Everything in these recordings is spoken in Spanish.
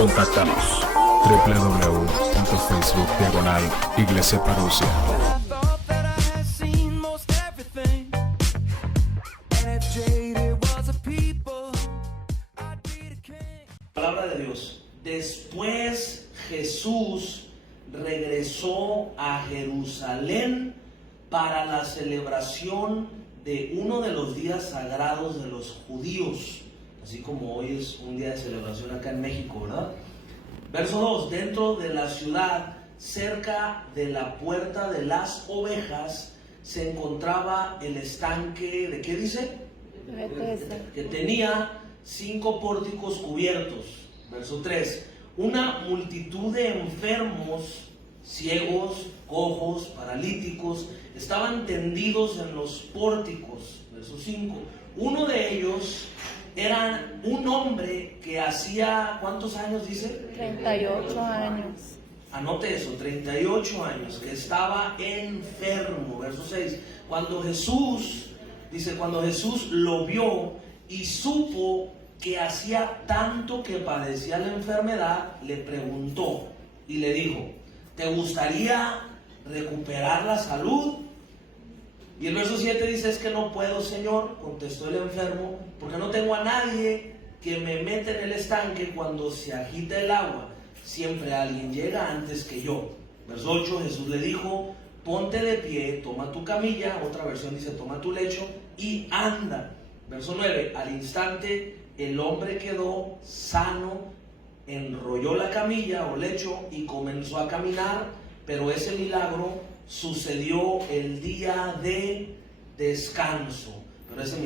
Contáctanos www.facebook/Iglesia Parousia. Palabra de Dios. Después Jesús regresó a Jerusalén para la celebración de uno de los días sagrados de los judíos, así como hoy es un día de celebración acá en México, ¿verdad? Verso 2. Dentro de la ciudad, cerca de la puerta de las ovejas, se encontraba el estanque, ¿de qué dice? Que tenía 5 pórticos cubiertos. Verso 3. Una multitud de enfermos, ciegos, cojos, paralíticos, estaban tendidos en los pórticos. Verso 5. Uno de ellos era un hombre que hacía, ¿cuántos años dice? 38 años. Anote eso, 38 años, que estaba enfermo. Verso 6. Cuando Jesús lo vio y supo que hacía tanto que padecía la enfermedad, le preguntó y le dijo: ¿te gustaría recuperar la salud? Y el verso 7 dice: es que no puedo, Señor, contestó el enfermo, porque no tengo a nadie que me meta en el estanque cuando se agita el agua. Siempre alguien llega antes que yo. Verso 8, Jesús le dijo: ponte de pie, toma tu camilla. Otra versión dice: toma tu lecho y anda. Verso 9, al instante el hombre quedó sano, enrolló la camilla o lecho y comenzó a caminar, pero ese milagro sucedió el día de descanso. Verso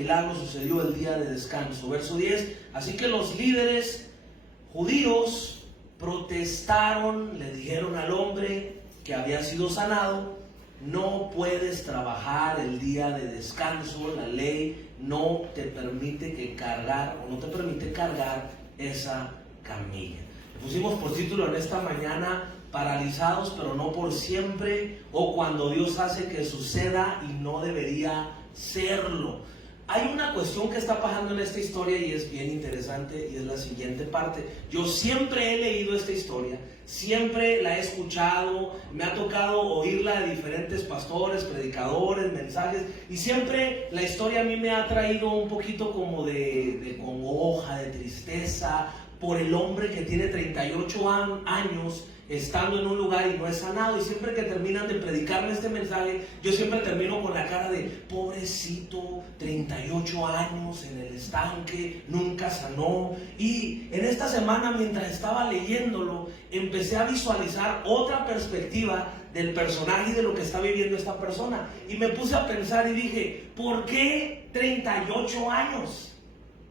10, así que los líderes judíos protestaron, le dijeron al hombre que había sido sanado: no puedes trabajar el día de descanso, la ley no te permite cargar esa camilla. Le pusimos por título en esta mañana: paralizados pero no por siempre, o cuando Dios hace que suceda y no debería serlo. Hay una cuestión que está pasando en esta historia y es bien interesante, y es la siguiente parte. Yo siempre he leído esta historia, siempre la he escuchado, me ha tocado oírla de diferentes pastores, predicadores, mensajes, y siempre la historia a mí me ha traído un poquito como de congoja, de tristeza, por el hombre que tiene 38 años estando en un lugar y no es sanado. Y siempre que terminan de predicarme este mensaje, yo siempre termino con la cara de pobrecito, 38 años en el estanque, nunca sanó. Y en esta semana, mientras estaba leyéndolo, empecé a visualizar otra perspectiva del personaje y de lo que está viviendo esta persona, y me puse a pensar y dije: ¿por qué 38 años?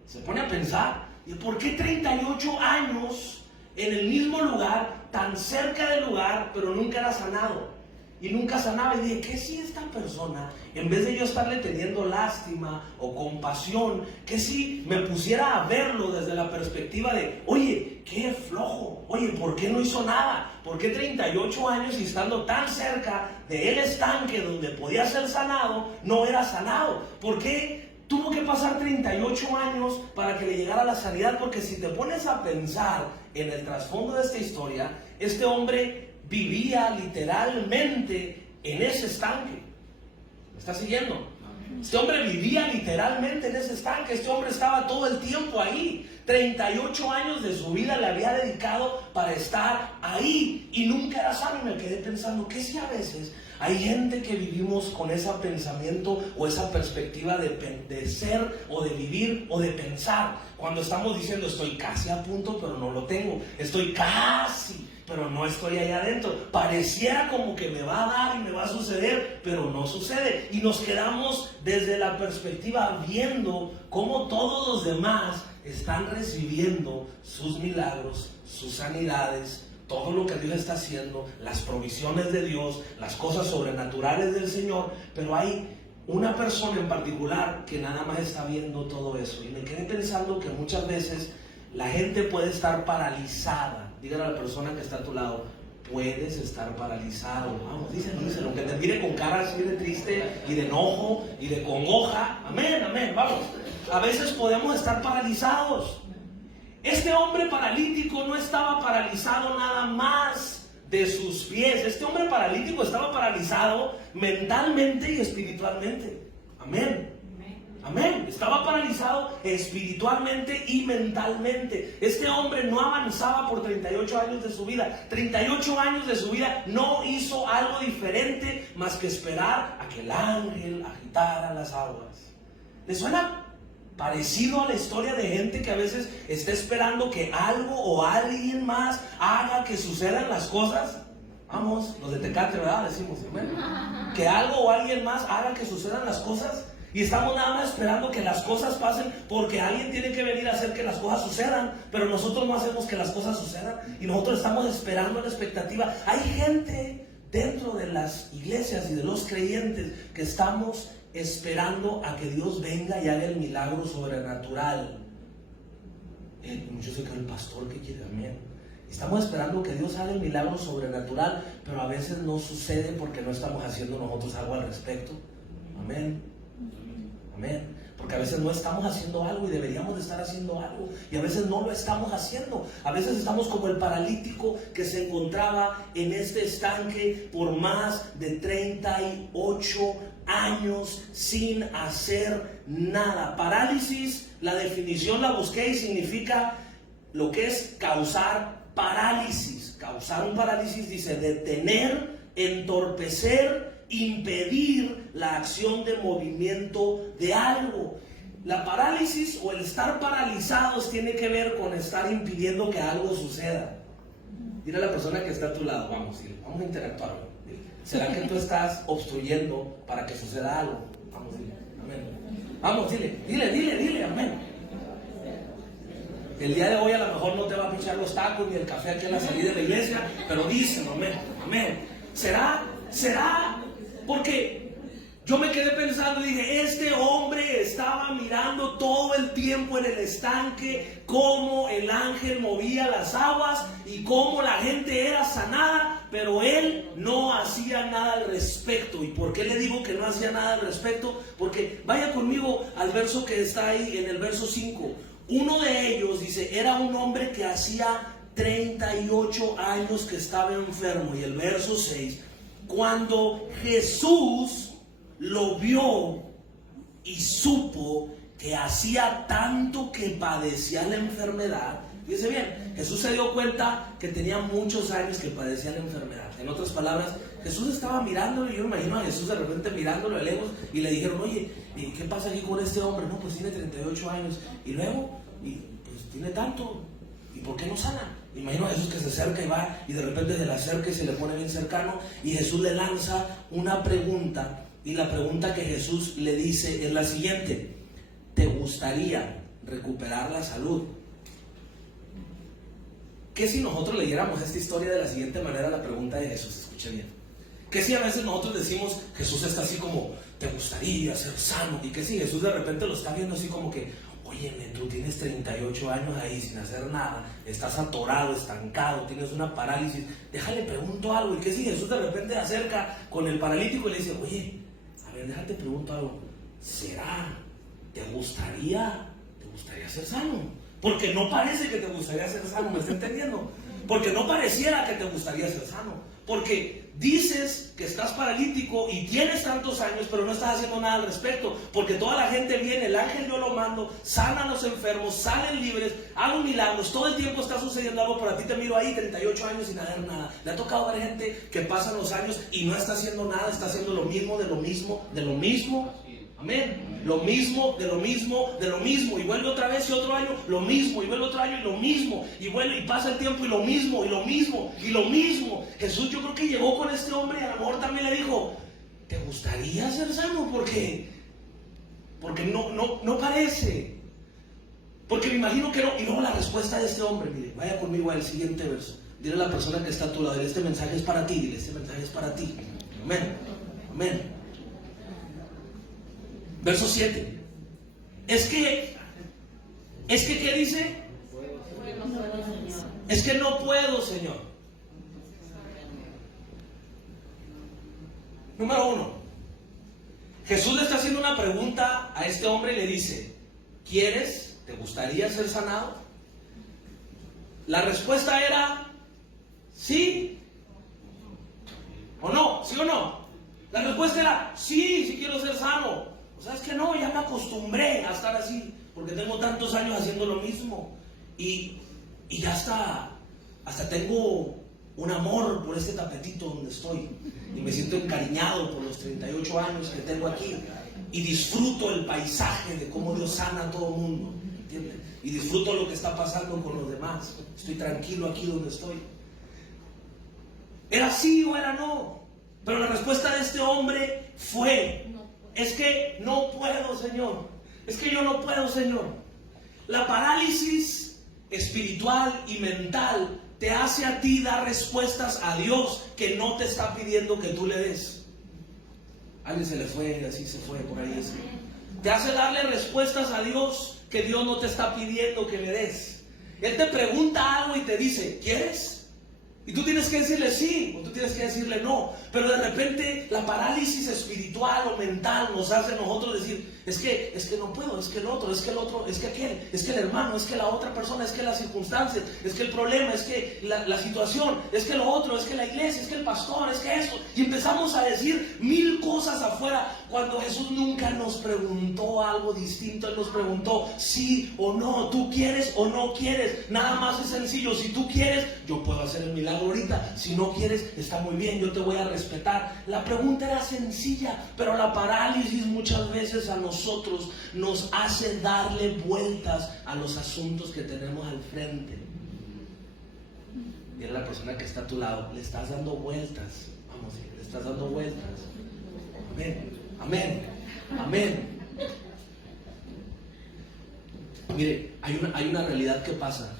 Se pone a pensar, ¿y por qué 38 años en el mismo lugar, tan cerca del lugar, pero nunca era sanado? Y nunca sanaba. Y dije: ¿qué si esta persona, en vez de yo estarle teniendo lástima o compasión, que si me pusiera a verlo desde la perspectiva de: oye, qué flojo, oye, ¿por qué no hizo nada? ¿Por qué 38 años y estando tan cerca del estanque donde podía ser sanado, no era sanado? ¿Por qué tuvo que pasar 38 años para que le llegara la sanidad? Porque si te pones a pensar en el trasfondo de esta historia, este hombre vivía literalmente en ese estanque. ¿Me está siguiendo? Este hombre vivía literalmente en ese estanque. Este hombre estaba todo el tiempo ahí. 38 años de su vida le había dedicado para estar ahí y nunca era sano. Y me quedé pensando: ¿qué si a veces hay gente que vivimos con ese pensamiento o esa perspectiva de ser o de vivir o de pensar? Cuando estamos diciendo: estoy casi a punto pero no lo tengo, estoy casi pero no estoy allá adentro, pareciera como que me va a dar y me va a suceder, pero no sucede. Y nos quedamos desde la perspectiva viendo cómo todos los demás están recibiendo sus milagros, sus sanidades, todo lo que Dios está haciendo, las provisiones de Dios, las cosas sobrenaturales del Señor. Pero hay una persona en particular que nada más está viendo todo eso. Y me quedé pensando que muchas veces la gente puede estar paralizada. Dígale a la persona que está a tu lado: puedes estar paralizado. Vamos, díselo, que te mire con cara así de triste y de enojo y de congoja. Amén, amén, vamos. A veces podemos estar paralizados. Este hombre paralítico no estaba paralizado nada más de sus pies. Este hombre paralítico estaba paralizado mentalmente y espiritualmente. Amén. Amén. Estaba paralizado espiritualmente y mentalmente. Este hombre no avanzaba por 38 años de su vida. 38 años de su vida no hizo algo diferente más que esperar a que el ángel agitara las aguas. ¿Le suena parecido a la historia de gente que a veces está esperando que algo o alguien más haga que sucedan las cosas? Vamos, los de Tecate, ¿verdad? Decimos, amén. Que algo o alguien más haga que sucedan las cosas. Y estamos nada más esperando que las cosas pasen porque alguien tiene que venir a hacer que las cosas sucedan. Pero nosotros no hacemos que las cosas sucedan. Y nosotros estamos esperando en la expectativa. Hay gente dentro de las iglesias y de los creyentes que estamos esperando a que Dios venga y haga el milagro sobrenatural. Yo sé que el pastor que quiere, amén. Estamos esperando que Dios haga el milagro sobrenatural, pero a veces no sucede porque no estamos haciendo nosotros algo al respecto. Amén. Amén. Porque a veces no estamos haciendo algo y deberíamos de estar haciendo algo. Y a veces no lo estamos haciendo. A veces estamos como el paralítico que se encontraba en este estanque por más de 38 años sin hacer nada. Parálisis, la definición la busqué y significa lo que es causar parálisis. Causar un parálisis dice detener, entorpecer, impedir la acción de movimiento de algo. La parálisis o el estar paralizados tiene que ver con estar impidiendo que algo suceda. Dile a la persona que está a tu lado, vamos a interactuar. ¿Será que tú estás obstruyendo para que suceda algo? Vamos, dile, amén. Vamos, dile, amén. El día de hoy a lo mejor no te va a pichar los tacos ni el café aquí en la salida de la iglesia, pero dicen, amén. ¿Será? Porque yo me quedé pensando y dije, este hombre estaba mirando todo el tiempo en el estanque cómo el ángel movía las aguas y cómo la gente era sanada, pero él no hacía nada al respecto. ¿Y por qué le digo que no hacía nada al respecto? Porque vaya conmigo al verso que está ahí en el verso 5. Uno de ellos dice, era un hombre que hacía 38 años que estaba enfermo. Y el verso 6, cuando Jesús lo vio y supo que hacía tanto que padecía la enfermedad. Fíjese bien, Jesús se dio cuenta que tenía muchos años que padecía la enfermedad. En otras palabras, Jesús estaba mirándolo y yo me imagino a Jesús de repente mirándolo de lejos y le dijeron, oye, ¿qué pasa aquí con este hombre? No, pues tiene 38 años y luego, pues tiene tanto, ¿y por qué no sana? Imagino a Jesús que se acerca y va y de repente se le acerca y se le pone bien cercano y Jesús le lanza una pregunta y la pregunta que Jesús le dice es la siguiente: ¿te gustaría recuperar la salud? ¿Qué si nosotros leyéramos esta historia de la siguiente manera, la pregunta de Jesús? Escuche bien. ¿Qué si a veces nosotros decimos, Jesús está así como, ¿te gustaría ser sano? Y que si Jesús de repente lo está viendo así como que, óyeme, tú tienes 38 años ahí sin hacer nada, estás atorado, estancado, tienes una parálisis, déjale pregunto algo. Y que si Jesús de repente se acerca con el paralítico y le dice, oye, a ver, déjate pregunto algo, ¿será? ¿Te gustaría ser sano? Porque no parece que te gustaría ser sano, ¿me está entendiendo? Porque no pareciera que te gustaría ser sano. Porque dices que estás paralítico y tienes tantos años, pero no estás haciendo nada al respecto. Porque toda la gente viene, el ángel yo lo mando, sana a los enfermos, salen libres, hago milagros, todo el tiempo está sucediendo algo, pero a ti te miro ahí 38 años sin hacer nada. Le ha tocado ver gente que pasan los años y no está haciendo nada, está haciendo lo mismo, de lo mismo. Amén. Lo mismo, de lo mismo. Y vuelve otra vez y otro año, lo mismo. Y vuelve otro año y lo mismo. Y vuelve y pasa el tiempo y lo mismo. Jesús yo creo que llegó con este hombre y a lo mejor también le dijo, ¿te gustaría ser sano? Porque no parece. Porque me imagino que no. Y luego la respuesta de este hombre, mire, vaya conmigo al siguiente verso. Dile a la persona que está a tu lado, dile, este mensaje es para ti. Dile, este mensaje es para ti. Amén. Verso 7. Es que, ¿qué dice? Es que no puedo, Señor. Número 1. Jesús le está haciendo una pregunta a este hombre y le dice, ¿quieres? ¿Te gustaría ser sanado? La respuesta era sí o no, ¿sí o no? La respuesta era sí, sí quiero ser sano. O sea, es que no, ya me acostumbré a estar así, porque tengo tantos años haciendo lo mismo. Y ya hasta tengo un amor por este tapetito donde estoy. Y me siento encariñado por los 38 años que tengo aquí. Y disfruto el paisaje de cómo Dios sana a todo el mundo, ¿entiendes? Y disfruto lo que está pasando con los demás. Estoy tranquilo aquí donde estoy. ¿Era sí o era no? Pero la respuesta de este hombre fue: es que no puedo, Señor. Es que yo no puedo, Señor. La parálisis espiritual y mental te hace a ti dar respuestas a Dios que no te está pidiendo que tú le des. Alguien se le fue, así se fue por ahí. Así. Te hace darle respuestas a Dios que Dios no te está pidiendo que le des. Él te pregunta algo y te dice, ¿quieres? Y tú tienes que decirle sí, o tú tienes que decirle no. Pero de repente la parálisis espiritual o mental nos hace a nosotros decir, es que no puedo, es que el otro, es que aquel, es que el hermano, es que la otra persona, es que las circunstancias, es que el problema, es que la situación, es que lo otro, es que la iglesia, es que el pastor, es que esto. Y empezamos a decir 1000 cosas afuera, cuando Jesús nunca nos preguntó algo distinto. Él nos preguntó sí o no, tú quieres o no quieres. Nada más es sencillo. Si tú quieres, yo puedo hacer el milagro ahorita. Si no quieres, está muy bien, yo te voy a respetar. La pregunta era sencilla, pero la parálisis muchas veces a nosotros nos hace darle vueltas a los asuntos que tenemos al frente. Mira a la persona que está a tu lado, le estás dando vueltas. Vamos, le estás dando vueltas. Amén, amén, amén. Mire, hay una realidad que pasa.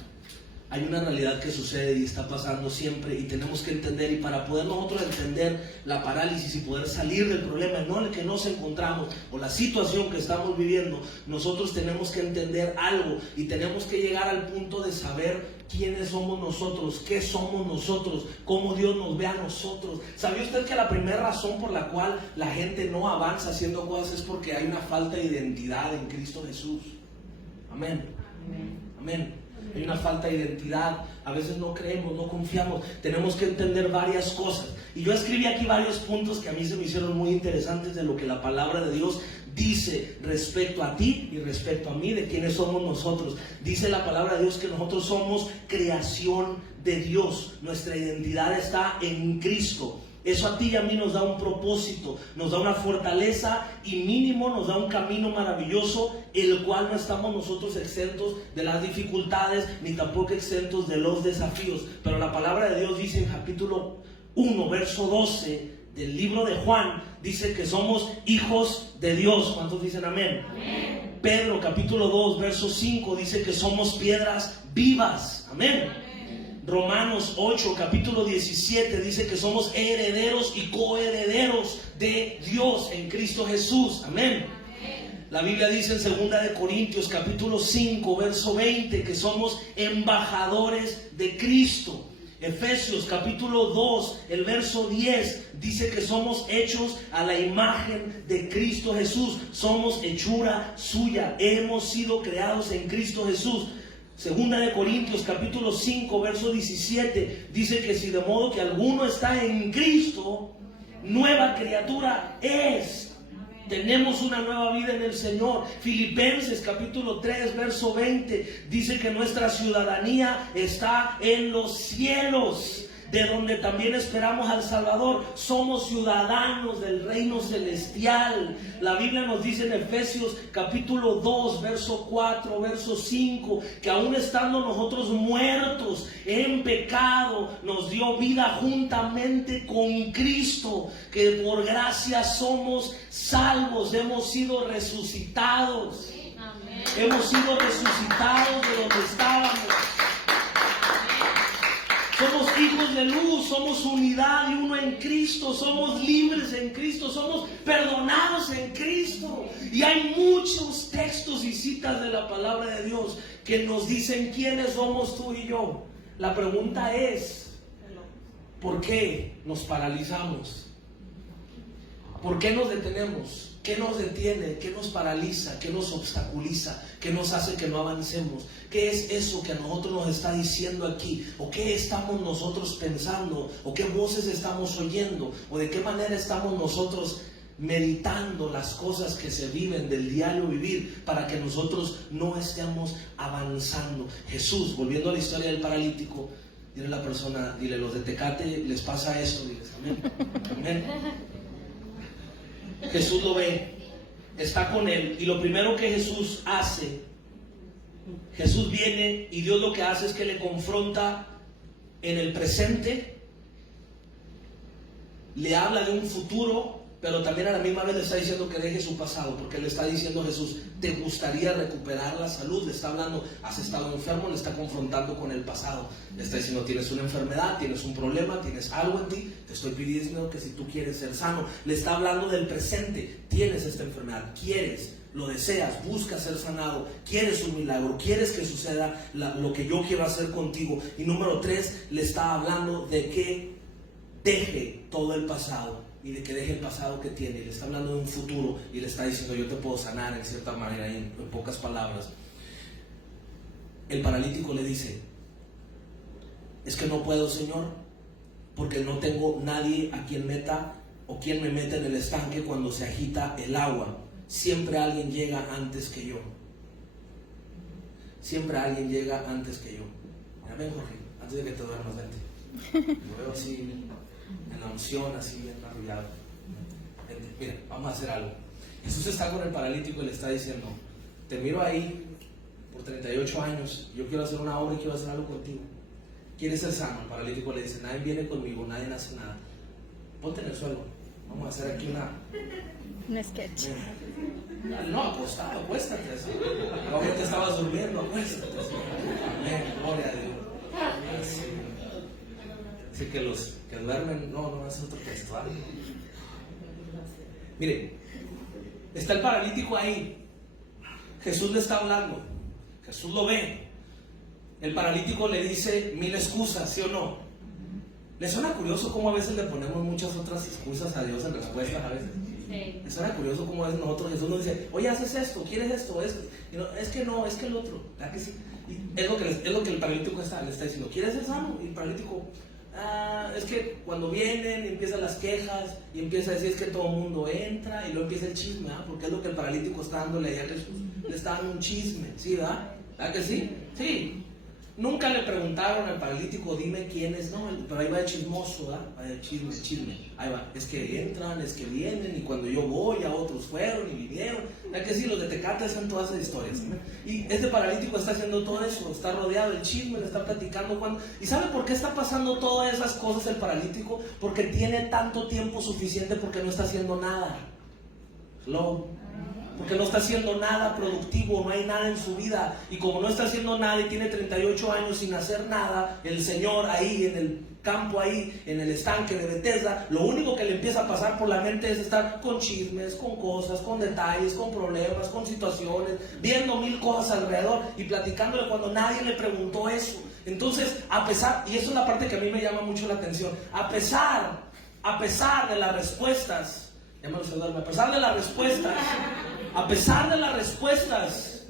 Hay una realidad que sucede y está pasando siempre, y tenemos que entender, y para poder nosotros entender la parálisis y poder salir del problema en el que nos encontramos o la situación que estamos viviendo, nosotros tenemos que entender algo y tenemos que llegar al punto de saber quiénes somos nosotros, qué somos nosotros, cómo Dios nos ve a nosotros. ¿Sabía usted que la primera razón por la cual la gente no avanza haciendo cosas es porque hay una falta de identidad en Cristo Jesús? Amén. Amén. Hay una falta de identidad, a veces no creemos, no confiamos, tenemos que entender varias cosas. Y yo escribí aquí varios puntos que a mí se me hicieron muy interesantes de lo que la palabra de Dios dice respecto a ti y respecto a mí, de quiénes somos nosotros. Dice la palabra de Dios que nosotros somos creación de Dios, nuestra identidad está en Cristo. Eso a ti y a mí nos da un propósito, nos da una fortaleza y mínimo nos da un camino maravilloso, el cual no estamos nosotros exentos de las dificultades ni tampoco exentos de los desafíos. Pero la palabra de Dios dice en capítulo 1, verso 12 del libro de Juan, dice que somos hijos de Dios. ¿Cuántos dicen amén? Amén. Pedro capítulo 2, verso 5 dice que somos piedras vivas. Amén. Romanos 8, capítulo 17 dice que somos herederos y coherederos de Dios en Cristo Jesús. Amén. La Biblia dice en 2 de Corintios capítulo 5, verso 20 que somos embajadores de Cristo. Efesios capítulo 2, el verso 10 dice que somos hechos a la imagen de Cristo Jesús. Somos hechura suya. Hemos sido creados en Cristo Jesús. Segunda de Corintios capítulo 5 verso 17 dice que si de modo que alguno está en Cristo, nueva criatura es. Tenemos una nueva vida en el Señor. Filipenses capítulo 3 verso 20 dice que nuestra ciudadanía está en los cielos, de donde también esperamos al Salvador. Somos ciudadanos del reino celestial. La Biblia nos dice en Efesios capítulo 2, verso 4, verso 5, que aún estando nosotros muertos en pecado, nos dio vida juntamente con Cristo, que por gracia somos salvos, hemos sido resucitados. Amén. Hemos sido resucitados de donde estábamos. Somos hijos de luz, somos unidad y uno en Cristo, somos libres en Cristo, somos perdonados en Cristo. Y hay muchos textos y citas de la palabra de Dios que nos dicen quiénes somos tú y yo. La pregunta es, ¿por qué nos paralizamos? ¿Por qué nos detenemos? ¿Qué nos detiene? ¿Qué nos paraliza? ¿Qué nos obstaculiza? ¿Qué nos hace que no avancemos? ¿Qué es eso que a nosotros nos está diciendo aquí? ¿O qué estamos nosotros pensando? ¿O qué voces estamos oyendo? ¿O de qué manera estamos nosotros meditando las cosas que se viven del diario vivir para que nosotros no estemos avanzando? Jesús, volviendo a la historia del paralítico, dile a la persona, dile, los de Tecate les pasa esto, diles, amén, amén. Jesús lo ve, está con él, y lo primero que Jesús hace, Jesús viene y Dios lo que hace es que le confronta en el presente, le habla de un futuro, pero también a la misma vez le está diciendo que deje su pasado, porque le está diciendo Jesús, ¿te gustaría recuperar la salud? Le está hablando, has estado enfermo, le está confrontando con el pasado, le está diciendo, tienes una enfermedad, tienes un problema, tienes algo en ti, te estoy pidiendo que si tú quieres ser sano. Le está hablando del presente, tienes esta enfermedad, quieres, lo deseas, buscas ser sanado, quieres un milagro, quieres que suceda lo que yo quiero hacer contigo. Y número 3, le está hablando de que deje todo el pasado y de que deje el pasado que tiene. Le está hablando de un futuro y le está diciendo, yo te puedo sanar en cierta manera, en pocas palabras. El paralítico le dice, es que no puedo, Señor, porque no tengo nadie a quien meta o quien me meta en el estanque cuando se agita el agua. Siempre alguien llega antes que yo. Siempre alguien llega antes que yo. Ya ven, Jorge, antes de que te duermas, vente. Lo veo así en la unción, así bien arrullado. Mira, vamos a hacer algo. Jesús está con el paralítico y le está diciendo, te miro ahí por 38 años, yo quiero hacer una obra y quiero hacer algo contigo. ¿Quieres ser sano? El paralítico le dice, nadie viene conmigo, nadie hace nada. Ponte en el suelo, vamos a hacer aquí Un sketch. No, acostado, acuéstate así. No, que te estabas durmiendo, acuéstate así. Amén, gloria a Dios. Así. Así que los que duermen, no es otro texto. Mire, está el paralítico ahí. Jesús le está hablando. Jesús lo ve. El paralítico le dice 1000 excusas, ¿sí o no? ¿Le suena curioso cómo a veces le ponemos muchas otras excusas a Dios en respuestas a veces? Sí. ¿Le suena curioso cómo a veces nosotros, Jesús nos dice, oye, haces esto, quieres esto, esto? Y no, es que no, es que el otro. ¿Verdad que sí? Y es lo que el paralítico le está diciendo, ¿quieres ser sano? Y el paralítico, es que cuando vienen empiezan las quejas y empieza a decir es que todo el mundo entra y luego empieza el chisme, ¿eh? Porque es lo que el paralítico está dándole ahí a Jesús, le está dando un chisme, ¿sí, verdad? ¿Verdad que sí? Sí. Nunca le preguntaron al paralítico, dime quién es, no, pero ahí va el chismoso, ¿verdad? Vaya chisme, ahí va, es que entran, es que vienen, y cuando yo voy, a otros fueron y vinieron, ¿verdad que sí? Los de Tecate hacen todas esas historias, ¿no? Y este paralítico está haciendo todo eso, está rodeado del chisme, le está platicando cuando, ¿y sabe por qué está pasando todas esas cosas el paralítico? Porque tiene tanto tiempo suficiente porque no está haciendo nada. Hello. Porque no está haciendo nada productivo, no hay nada en su vida. Y como no está haciendo nada y tiene 38 años sin hacer nada, el Señor ahí en el campo, ahí en el estanque de Betesda, lo único que le empieza a pasar por la mente es estar con chismes, con cosas, con detalles, con problemas, con situaciones, viendo 1000 cosas alrededor y platicándole cuando nadie le preguntó eso. Entonces, a pesar, y eso es la parte que a mí me llama mucho la atención, a pesar de las respuestas, a pesar de las respuestas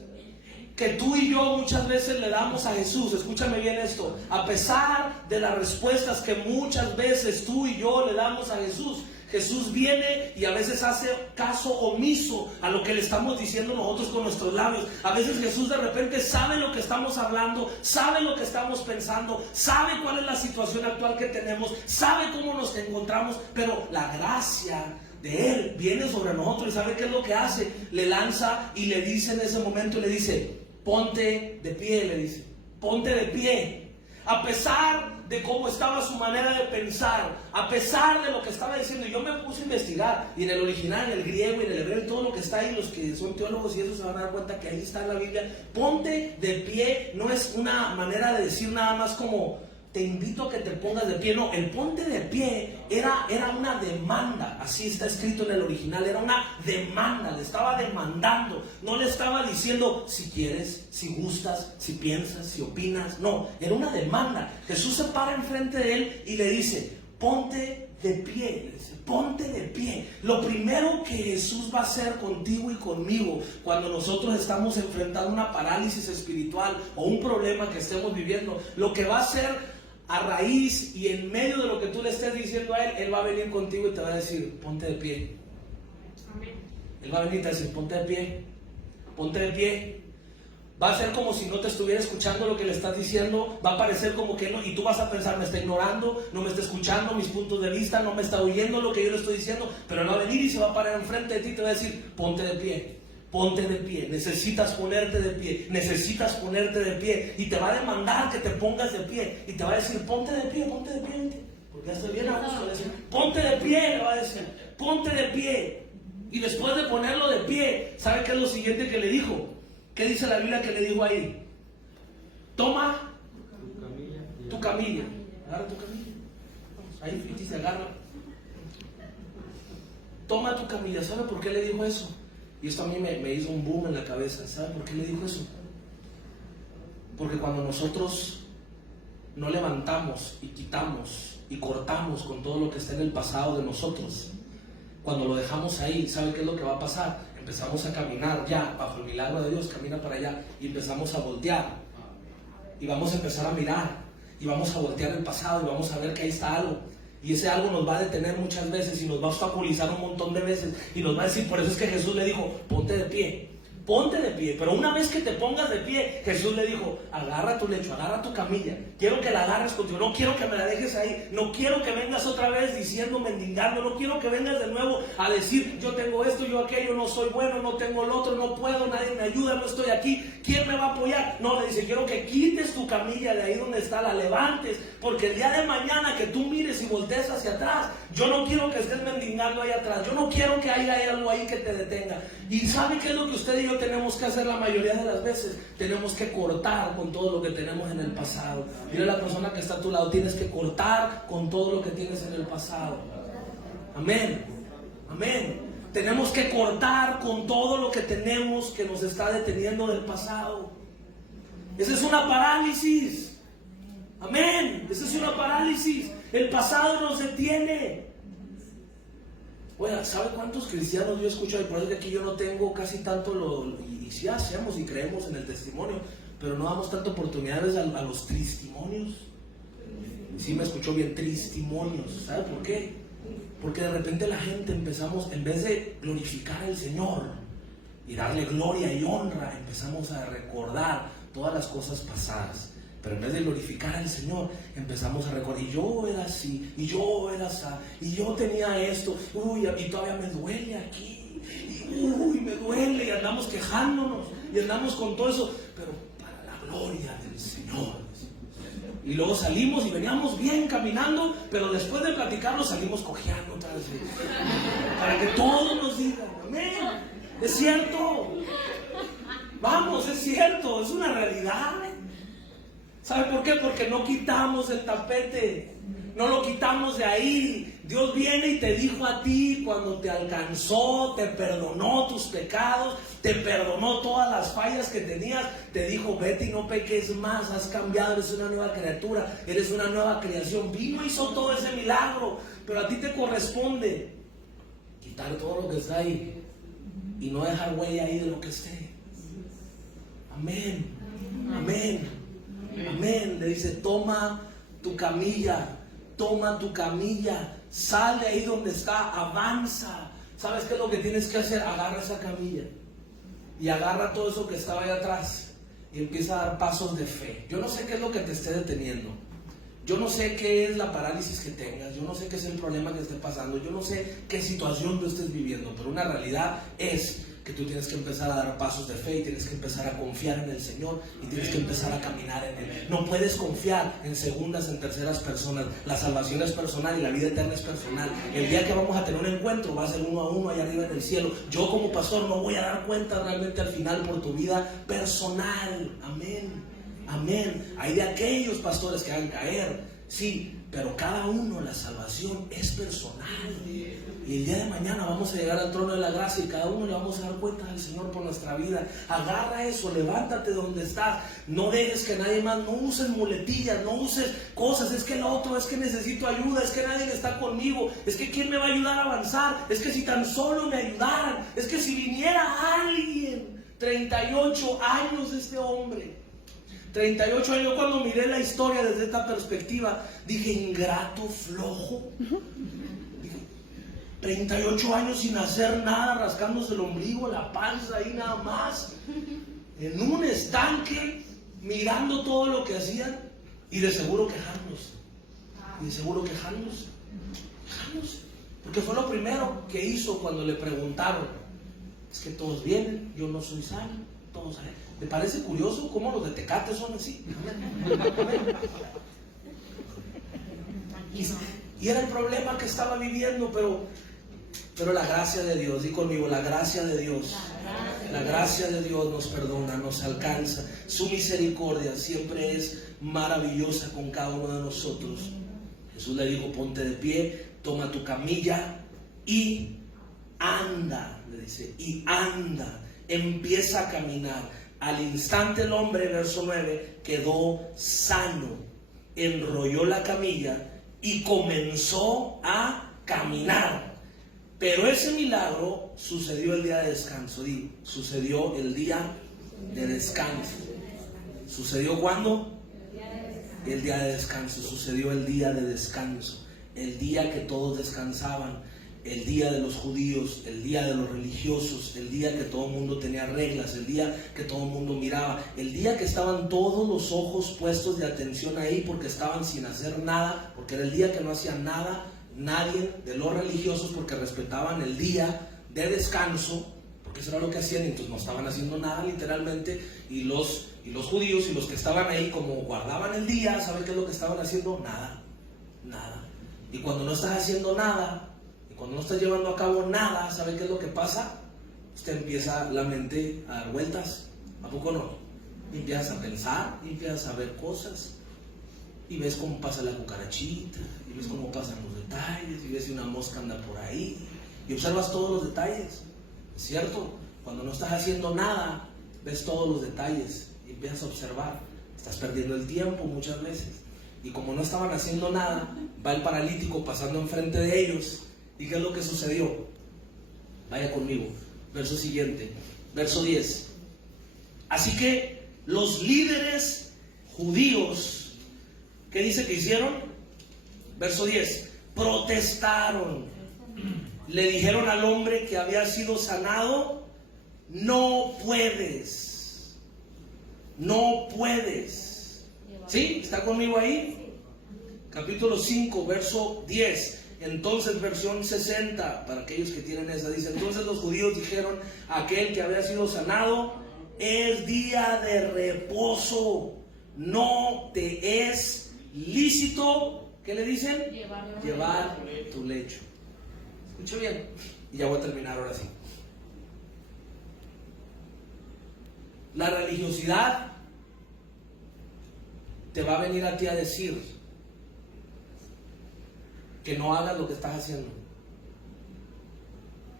que tú y yo muchas veces le damos a Jesús, escúchame bien esto, a pesar de las respuestas que muchas veces tú y yo le damos a Jesús, Jesús viene y a veces hace caso omiso a lo que le estamos diciendo nosotros con nuestros labios. A veces Jesús de repente sabe lo que estamos hablando, sabe lo que estamos pensando, sabe cuál es la situación actual que tenemos, sabe cómo nos encontramos, pero la gracia de Él viene sobre nosotros. ¿Y sabe qué es lo que hace? Le lanza y le dice en ese momento, le dice, ponte de pie, le dice, ponte de pie. A pesar de cómo estaba su manera de pensar, a pesar de lo que estaba diciendo, yo me puse a investigar, y en el original, en el griego y en el hebreo, y todo lo que está ahí, los que son teólogos y eso se van a dar cuenta que ahí está en la Biblia. Ponte de pie no es una manera de decir nada más como te invito a que te pongas de pie. No, el ponte de pie era una demanda. Así está escrito en el original. Era una demanda, le estaba demandando. No le estaba diciendo si quieres, si gustas, si piensas, si opinas. No, era una demanda. Jesús se para enfrente de él y le dice, ponte de pie, le dice, ponte de pie. Lo primero que Jesús va a hacer contigo y conmigo cuando nosotros estamos enfrentando una parálisis espiritual o un problema que estemos viviendo, lo que va a hacer a raíz y en medio de lo que tú le estés diciendo a Él va a venir contigo y te va a decir, ponte de pie. Amén. Él va a venir y te va a decir, ponte de pie, ponte de pie. Va a ser como si no te estuviera escuchando lo que le estás diciendo. Va a parecer como que no. Y tú vas a pensar, me está ignorando, no me está escuchando mis puntos de vista, no me está oyendo lo que yo le estoy diciendo. Pero él va a venir y se va a parar enfrente de ti y te va a decir, ponte de pie, ponte de pie. Necesitas ponerte de pie, necesitas ponerte de pie. Y te va a demandar que te pongas de pie. Y te va a decir, ponte de pie, ponte de pie. Porque ya estoy bien a gusto. Ponte de pie, le va a decir, ponte de pie. Y después de ponerlo de pie, ¿sabe qué es lo siguiente que le dijo? ¿Qué dice la Biblia que le dijo ahí? Toma tu camilla. Agarra tu camilla. Ahí dice, agarra. Toma tu camilla. ¿Sabe por qué le dijo eso? Y esto a mí me hizo un boom en la cabeza. ¿Sabe por qué le dijo eso? Porque cuando nosotros no levantamos y quitamos y cortamos con todo lo que está en el pasado de nosotros, cuando lo dejamos ahí, ¿sabe qué es lo que va a pasar? Empezamos a caminar ya, bajo el milagro de Dios, camina para allá y empezamos a voltear y vamos a empezar a mirar y vamos a voltear el pasado y vamos a ver que ahí está algo y ese algo nos va a detener muchas veces y nos va a obstaculizar un montón de veces y nos va a decir, por eso es que Jesús le dijo, ponte de pie. Ponte de pie, pero una vez que te pongas de pie, Jesús le dijo, agarra tu lecho, agarra tu camilla, quiero que la agarres contigo, no quiero que me la dejes ahí, no quiero que vengas otra vez diciendo, mendigando, no quiero que vengas de nuevo a decir, yo tengo esto, yo aquello, no soy bueno, no tengo lo otro, no puedo, nadie me ayuda, no estoy aquí, ¿quién me va a apoyar? No, le dice, quiero que quites tu camilla de ahí donde está, la levantes, porque el día de mañana que tú mires y voltees hacia atrás, yo no quiero que estés mendigando ahí atrás, yo no quiero que haya algo ahí que te detenga. ¿Y sabe qué es lo que usted y yo tenemos que hacer la mayoría de las veces? Tenemos que cortar con todo lo que tenemos en el pasado. Dile a la persona que está a tu lado, tienes que cortar con todo lo que tienes en el pasado. Amén, amén. Tenemos que cortar con todo lo que tenemos que nos está deteniendo del pasado. Esa es una parálisis. Amén, esa es una parálisis. El pasado nos detiene. Oiga, ¿sabe cuántos cristianos yo escucho? Y por eso que aquí yo no tengo casi tanto y sí hacemos y creemos en el testimonio, pero no damos tanta oportunidades a los testimonios. Sí me escuchó bien, testimonios. ¿Sabe por qué? Porque de repente la gente empezamos, en vez de glorificar al Señor y darle gloria y honra, empezamos a recordar todas las cosas pasadas. Pero en vez de glorificar al Señor, empezamos a recordar, y yo era así, y yo era así, y yo tenía esto, y todavía me duele aquí, y me duele, y andamos quejándonos, y andamos con todo eso, pero para la gloria del Señor. Y luego salimos y veníamos bien caminando, pero después de platicarlo salimos cojeando otra vez, para que todos nos digan, amén, es cierto, vamos, es cierto, es una realidad. ¿Sabe por qué? Porque no quitamos el tapete, no lo quitamos de ahí. Dios viene y te dijo a ti cuando te alcanzó, te perdonó tus pecados, te perdonó todas las fallas que tenías, te dijo, vete y no peques más, has cambiado, eres una nueva criatura, eres una nueva creación. Vino y hizo todo ese milagro, pero a ti te corresponde quitar todo lo que está ahí y no dejar huella ahí de lo que esté. Amén, amén. Amén, le dice, toma tu camilla, sal de ahí donde está, avanza. ¿Sabes qué es lo que tienes que hacer? Agarra esa camilla y agarra todo eso que estaba ahí atrás y empieza a dar pasos de fe. Yo no sé qué es lo que te esté deteniendo, yo no sé qué es la parálisis que tengas, yo no sé qué es el problema que esté pasando, yo no sé qué situación tú estés viviendo, pero una realidad es que tú tienes que empezar a dar pasos de fe y tienes que empezar a confiar en el Señor y tienes que empezar a caminar en Él. No puedes confiar en segundas, en terceras personas. La salvación es personal y la vida eterna es personal. El día que vamos a tener un encuentro va a ser 1 a 1 allá arriba en el cielo. Yo como pastor no voy a dar cuenta realmente al final por tu vida personal. Amén. Amén. Hay de aquellos pastores que hagan caer, sí, pero cada uno, la salvación es personal. Y el día de mañana vamos a llegar al trono de la gracia y cada uno le vamos a dar cuenta al Señor por nuestra vida. Agarra eso, levántate de donde estás. No dejes que nadie más, no uses muletillas, no uses cosas. Es que el otro, es que necesito ayuda, es que nadie está conmigo, es que ¿quién me va a ayudar a avanzar? Es que si tan solo me ayudaran, es que si viniera alguien. 38 años este hombre. 38 años. Yo cuando miré la historia desde esta perspectiva dije, ingrato, flojo. 38 años sin hacer nada, rascándose el ombligo, la panza ahí nada más, en un estanque, mirando todo lo que hacían y de seguro quejándose. Porque fue lo primero que hizo cuando le preguntaron. Es que todos vienen, yo no soy sano, todos salen. ¿Te parece curioso cómo los de Tecate son así? Y era el problema que estaba viviendo, pero la gracia de Dios, di conmigo, la gracia de Dios. La gracia de Dios nos perdona, nos alcanza. Su misericordia siempre es maravillosa con cada uno de nosotros. Jesús le dijo, ponte de pie, toma tu camilla y anda, le dice, y anda, empieza a caminar. Al instante el hombre, verso 9, quedó sano, enrolló la camilla y comenzó a caminar. Pero ese milagro sucedió el día de descanso. Sucedió el día de descanso. ¿Sucedió cuándo? El día de descanso. Sucedió el día de descanso. El día que todos descansaban. El día de los judíos, el día de los religiosos, el día que todo el mundo tenía reglas, el día que todo el mundo miraba, el día que estaban todos los ojos puestos de atención ahí porque estaban sin hacer nada, porque era el día que no hacían nada, nadie de los religiosos, porque respetaban el día de descanso, porque eso era lo que hacían, y entonces no estaban haciendo nada literalmente, y los judíos y los que estaban ahí como guardaban el día, ¿saben qué es lo que estaban haciendo? Nada. Y cuando no estás haciendo nada, cuando no estás llevando a cabo nada, ¿sabe qué es lo que pasa? Usted empieza la mente a dar vueltas, ¿a poco no? Y empiezas a pensar, y empiezas a ver cosas, y ves cómo pasa la cucarachita, y ves cómo pasan los detalles, y ves si una mosca anda por ahí, y observas todos los detalles, ¿cierto? Cuando no estás haciendo nada, ves todos los detalles, y empiezas a observar, estás perdiendo el tiempo muchas veces, y como no estaban haciendo nada, va el paralítico pasando enfrente de ellos. ¿Y qué es lo que sucedió? Vaya conmigo, verso siguiente, verso 10. Así que los líderes judíos, ¿qué dice que hicieron? Verso 10, protestaron. Le dijeron al hombre que había sido sanado, no puedes. ¿Sí? ¿Está conmigo ahí? Capítulo 5, verso 10. Entonces, versión 60, para aquellos que tienen esa, dice: entonces los judíos dijeron a aquel que había sido sanado: es día de reposo, no te es lícito, ¿qué le dicen? Llevar tu lecho. Escucha bien, y ya voy a terminar ahora sí. La religiosidad te va a venir a ti a decir que no hagas lo que estás haciendo,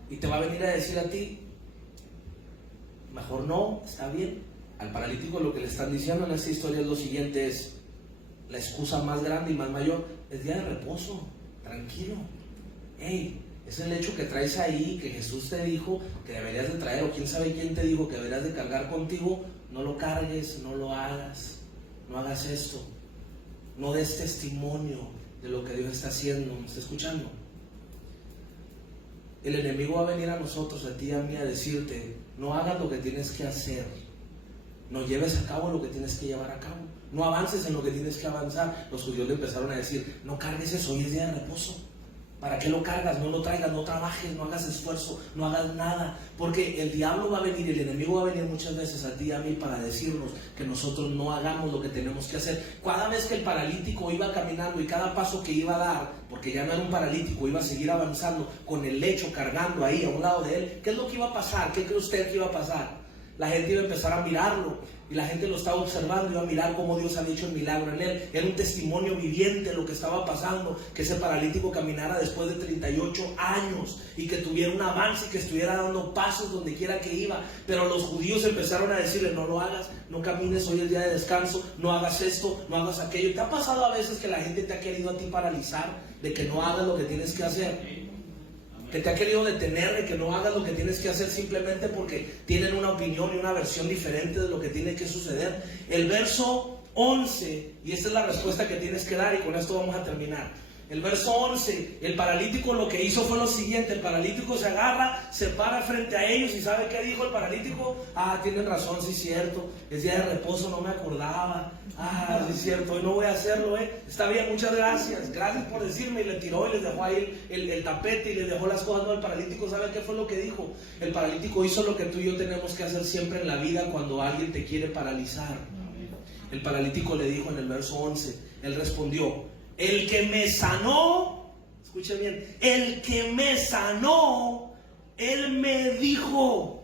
y te va a venir a decir a ti: mejor no, está bien. Al paralítico lo que le están diciendo en esta historia es lo siguiente: es la excusa más grande y más mayor, es día de reposo, tranquilo. Es el hecho que traes ahí, que Jesús te dijo que deberías de traer, o quién sabe quién te dijo que deberías de cargar contigo. No lo cargues, no lo hagas, no hagas esto, no des testimonio de lo que Dios está haciendo. ¿Me está escuchando? El enemigo va a venir a nosotros, a ti y a mí, a decirte: no hagas lo que tienes que hacer, no lleves a cabo lo que tienes que llevar a cabo, no avances en lo que tienes que avanzar. Los judíos le empezaron a decir: no cargues eso, hoy es día de reposo. ¿Para qué lo cargas? No lo traigas, no trabajes, no hagas esfuerzo, no hagas nada. Porque el diablo va a venir, el enemigo va a venir muchas veces a ti y a mí para decirnos que nosotros no hagamos lo que tenemos que hacer. Cada vez que el paralítico iba caminando y cada paso que iba a dar, porque ya no era un paralítico, iba a seguir avanzando con el lecho cargando ahí a un lado de él, ¿qué es lo que iba a pasar? ¿Qué cree usted que iba a pasar? la gente iba a empezar a mirarlo y la gente lo estaba observando, iba a mirar cómo Dios había hecho el milagro en él. Era un testimonio viviente de lo que estaba pasando, que ese paralítico caminara después de 38 años y que tuviera un avance y que estuviera dando pasos donde quiera que iba. Pero los judíos empezaron a decirle: no lo hagas, no camines, hoy es día de descanso, no hagas esto, no hagas aquello. ¿Te ha pasado a veces que la gente te ha querido a ti paralizar, de que no hagas lo que tienes que hacer? Que te ha querido detener de que no hagas lo que tienes que hacer simplemente porque tienen una opinión y una versión diferente de lo que tiene que suceder. El verso 11, y esta es la respuesta que tienes que dar, y con esto vamos a terminar. El verso 11, el paralítico lo que hizo fue lo siguiente: el paralítico se agarra, se para frente a ellos, y ¿sabe qué dijo el paralítico? Tienen razón, sí es cierto, es día de reposo, no me acordaba. Sí es cierto, hoy no voy a hacerlo, está bien, muchas gracias por decirme. Y le tiró y les dejó ahí el tapete y les dejó las cosas. No, el paralítico, ¿sabe qué fue lo que dijo? El paralítico hizo lo que tú y yo tenemos que hacer siempre en la vida cuando alguien te quiere paralizar. El paralítico le dijo en el verso 11, él respondió: el que me sanó, escuchen bien, el que me sanó, él me dijo,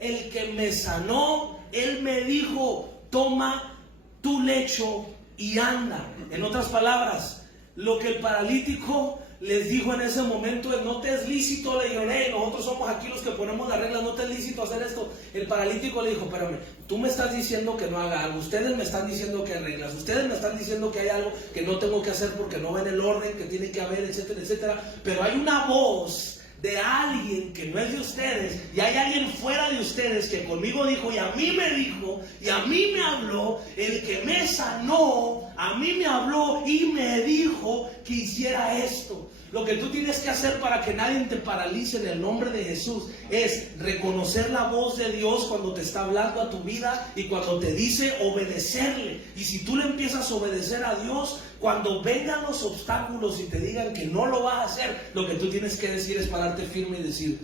el que me sanó, él me dijo, toma tu lecho y anda. En otras palabras, lo que el paralítico les dijo en ese momento es: no te es lícito. Le dijeron: nosotros somos aquí los que ponemos las reglas, no te es lícito hacer esto. El paralítico le dijo: espérame, tú me estás diciendo que no haga algo, ustedes me están diciendo que hay reglas, ustedes me están diciendo que hay algo que no tengo que hacer porque no ven el orden que tiene que haber, etcétera, etcétera. Pero hay una voz de alguien que no es de ustedes, y hay alguien fuera de ustedes que conmigo dijo, y a mí me dijo, y a mí me habló. El que me sanó, a mí me habló y me dijo que hiciera esto. Lo que tú tienes que hacer para que nadie te paralice en el nombre de Jesús es reconocer la voz de Dios cuando te está hablando a tu vida y cuando te dice obedecerle. Y si tú le empiezas a obedecer a Dios, cuando vengan los obstáculos y te digan que no lo vas a hacer, lo que tú tienes que decir es pararte firme y decir: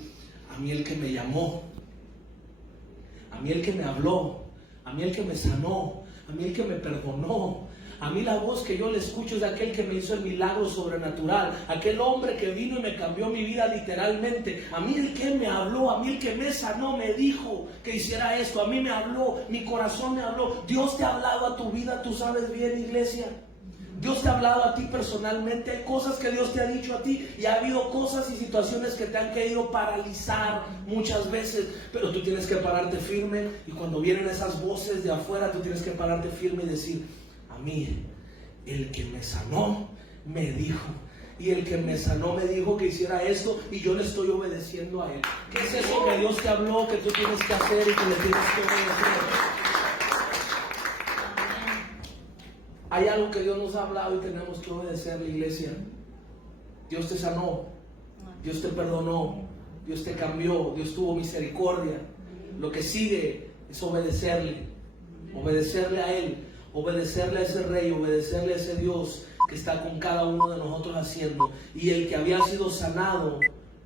a mí el que me llamó, a mí el que me habló, a mí el que me sanó, a mí el que me perdonó, a mí la voz que yo le escucho es de aquel que me hizo el milagro sobrenatural, aquel hombre que vino y me cambió mi vida literalmente. A mí el que me habló, a mí el que me sanó, me dijo que hiciera esto. A mí me habló, mi corazón me habló. Dios te ha hablado a tu vida, tú sabes bien, iglesia. Dios te ha hablado a ti personalmente. Hay cosas que Dios te ha dicho a ti, y ha habido cosas y situaciones que te han querido paralizar muchas veces, pero tú tienes que pararte firme. Y cuando vienen esas voces de afuera, tú tienes que pararte firme y decir: a mí el que me sanó me dijo, y el que me sanó me dijo que hiciera esto, y yo le estoy obedeciendo a él. ¿Qué es eso que Dios te habló que tú tienes que hacer y que le tienes que obedecer? Hay algo que Dios nos ha hablado y tenemos que obedecer, la iglesia. Dios te sanó, Dios te perdonó, Dios te cambió, Dios tuvo misericordia. Lo que sigue es obedecerle a Él, obedecerle a ese Rey, obedecerle a ese Dios que está con cada uno de nosotros haciendo. Y el que había sido sanado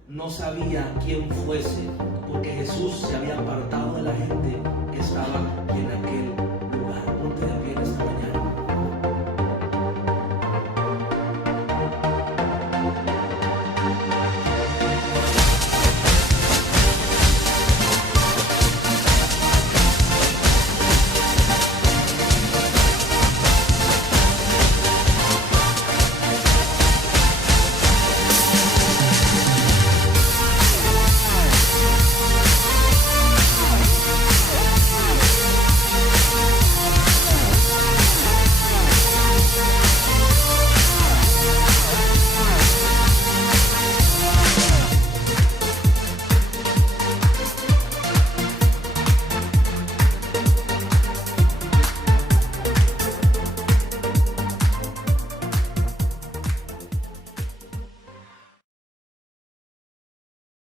no sabía quién fuese, porque Jesús se había apartado de la gente que estaba en aquel lugar. Ponte de pie en esta mañana.